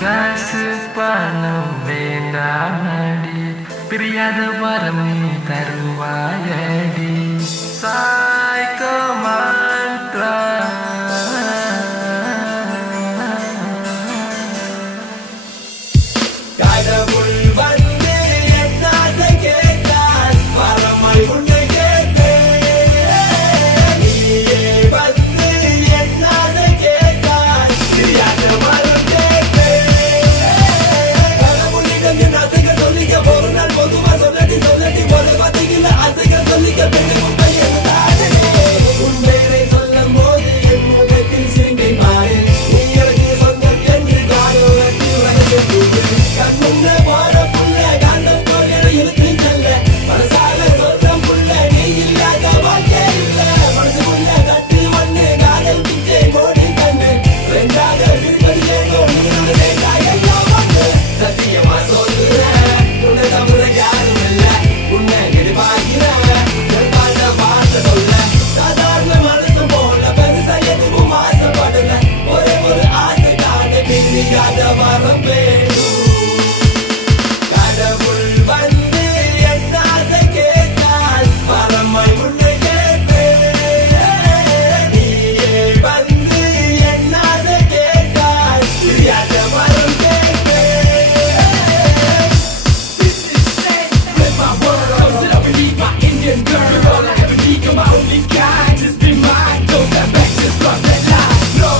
காசு பணம் வேண்டாமடி, பிரியாத வரம் நீ தருவாயடி. சாய்கோ மந்த்ரா கடவுள் வந்து என் ஆசை கேட்டால் வரமாய் உன்னை கேட்பேன். நீயே வந்து என் ஆசை கேட்டால் தெரியாத வரம் கேட்பேன். கடவுளிடம் என் ஆசைகள் சொல்லிக்க ஒரு நாள் பொதுவா சொல்லி ஒரு வார்த்தையில் ஆசைகள் சொல்லிக்க பெண்ணு உண்மை என்றானே. உன் பெயரை சொல்லும் போது என் முகத்தில் சிரிப்பை பாரு. நீ எனக்கு சொந்தம் என்று காரணத்தில் கண்முன்ன போற புள்ள காந்தம் போல இழுத்து செல்ல மனசால சொல்றம் புள்ள நீ இல்லாத வாழ்க்கை இல்ல. மனசுக்குள்ள கட்டு மண்ணு காதல் பிச்சை மோடி கண்ணு ரெண்டாக இருப்பது ஏனோ நீங்க வேண்டாக எல்லாம் வந்து சத்தியமா சொல்லுறேன். உன்னை தவிர யாரும் இல்ல, உன்னை எதிர்பார்க்கிறேன். பார்த்த சொல்ல சாதாரண மனசு போல பெருசா எதுவும் ஆசைப்படல. ஒரே ஒரு ஆசை தானே பிரியாத வரம் வேணும். கடவுள் வந்து என் ஆசை கேட்டால் வரமாய் உன்னை கேட்பேன். நீயே வந்து என் ஆசை கேட்டால் தெரியாத வரம் கேட்பேன். This is safe with my world. Don't sit up and eat my Indian girl. You're all I ever need, you're my only kind. Just be mine, don't step back, just cross that line. No,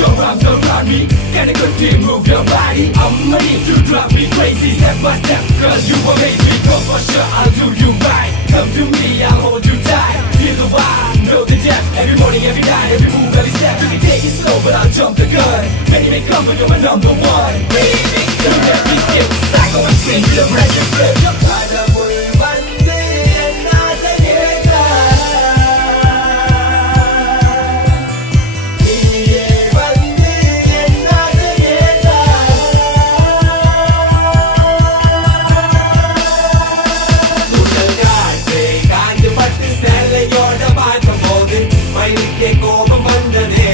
your arms around me, get a good team, move your body. I'ma need you, drive me crazy, step by step, cause you amaze me. Go for sure, I'll do you right. Come to me, I'll hold you tight. Feel the vibe, know the depth. Every morning, every night, every move, every step. You can take it slow, but I'll jump the gun. Many may come, but you're my number one. Baby, you let me skip, psycho and sing, you the pressure flip. கடவுள் வந்து என் ஆசை கேட்டால் நீயே வந்து என் ஆசை கேட்டால் சுடல் காற்று காற்று பட்டு சேலையோட பார்க்கும் போது மயிலுக்கே கோபம் வந்ததே.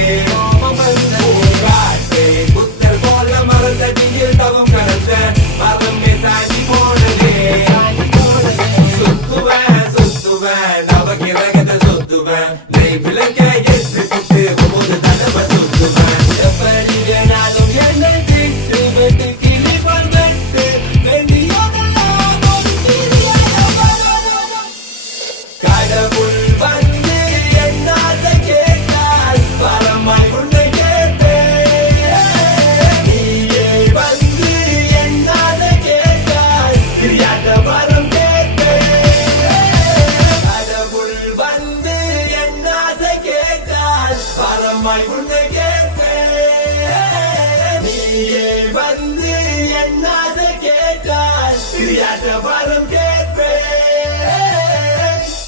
காற்று புத்தர் போல மரத்தடியில் தவம் கடந்த மரமே சாஞ்சி போனதே. சுத்துவேன் சுத்துவேன் நவகிரகத்தை சுத்துவேன். நெய் விளக்க எட்டு புட்டு ஒவ்வொரு தடவை சுத்துவேன். எப்படி வேணாலும் என்னை திட்டு வெட்டு கிளி பண்பட்டு வேண்டியோதெல்லாம் ஒரு பிரியாத வரணும். கடவுள் வந்து என் ஆசை கேட்டால் வரமாய் உன்னை கேட்பேன். நீயே வந்து என் ஆசை கேட்டால் தெரியாத வரம் கேட்பேன். கடவுள் வந்து என் ஆசை கேட்டால் வரமாய் உன்னை கேட்பேன். நீயே வந்து என் ஆசை கேட்டால் தெரியாத வரம் கேட்பேன்.